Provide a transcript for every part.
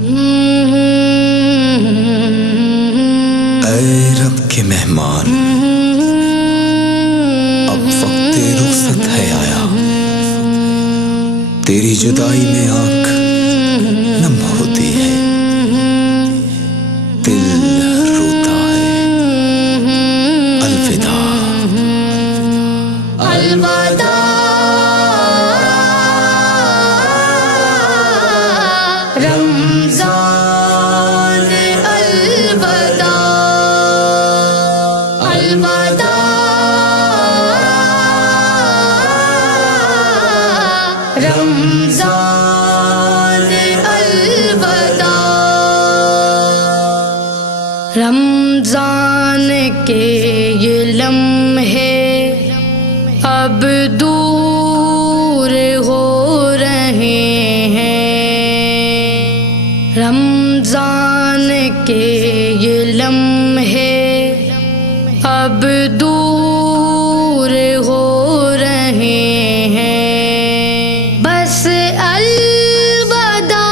اے رب کے مہمان، اب وقت رخصت ہے آیا، تیری جدائی میں آنکھ نم ہوتی ہے، دل روتا ہے، الوداع الوداع رمضان، الوداع الوداع رمضان، الوداع رمضان کے یہ لمحے اب دور ہو رہے ہیں، رمضان کے یہ لمحے اب دور ہو رہے ہیں، بس الوداع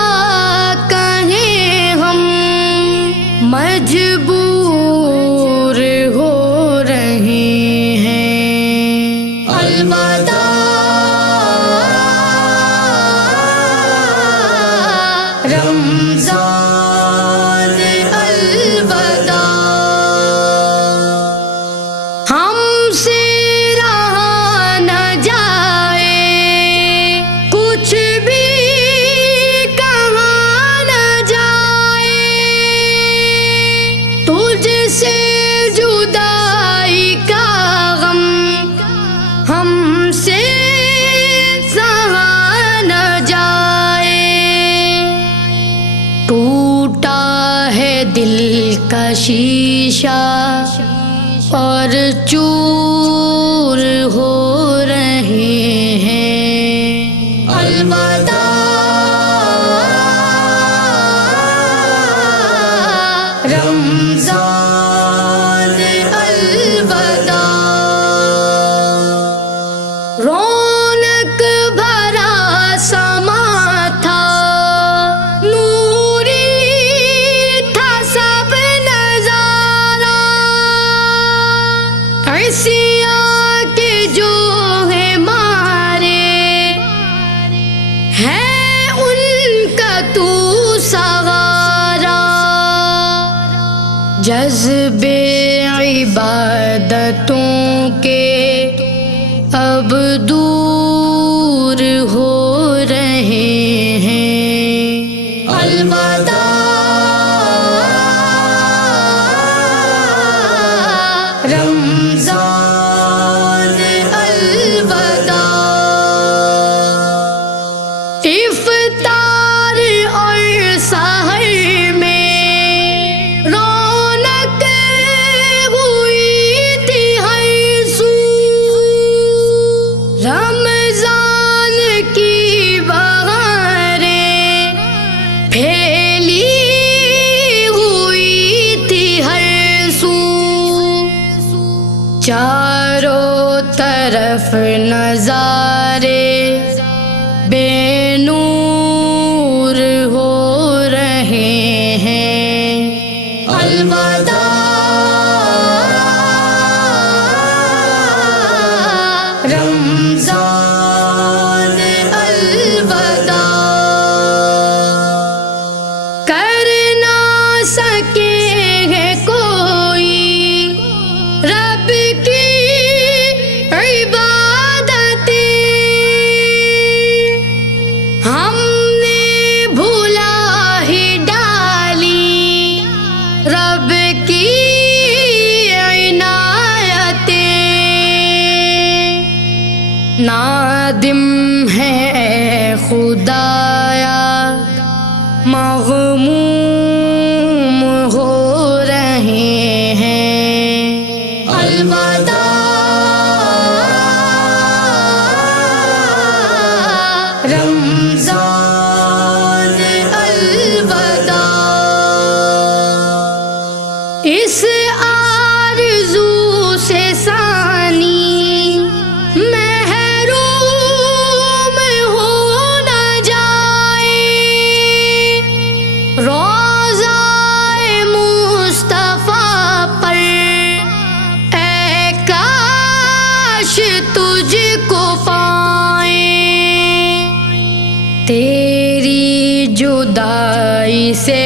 کہیں ہم مجبور ہو رہے ہیں، الوداع رمضان، الوداع ہم سے رہا نہ جائے، کچھ بھی کہا نہ جائے، تجھ سے جدائی کا غم ہم سے سہا نہ جائے، ٹوٹا ہے دل کا شیشہ اور چور ہو رہے ہیں، الوداع رمضان، الوداع رونق بھرا سما تھا، نوری تھا سب نظارہ، عصیاں کے جو ہے مارے ہے ان کا تو سہارا، جذبے عبادتوں کے اب دور ہو رہے ہیں، الوداع رمضان، الوداع افطار اور سحر میں رونق ہوئی تھی ہر سو، رمضان کی بہاریں پھیلی ہوئی تھی ہر سو، چاروں طرف نظارے بے نور ہو رہے ہیں، الوداع رمضان، الوداع کر نہ سکے ہے کوئی رب کی عبادتیں، ہم نے بھولا ہی ڈالی رب کی عنایتیں، نادم ہے اے خدایا مغموم ہو رہے ہیں، الوداع رمضان، الوداع اس آرزو سے ثانی محروم ہو نہ جائے، تیری جدائی سے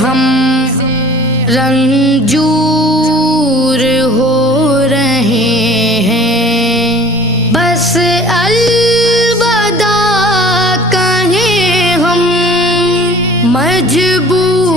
ہم رنجور ہو رہے ہیں، بس الوداع کہیں ہم مجبور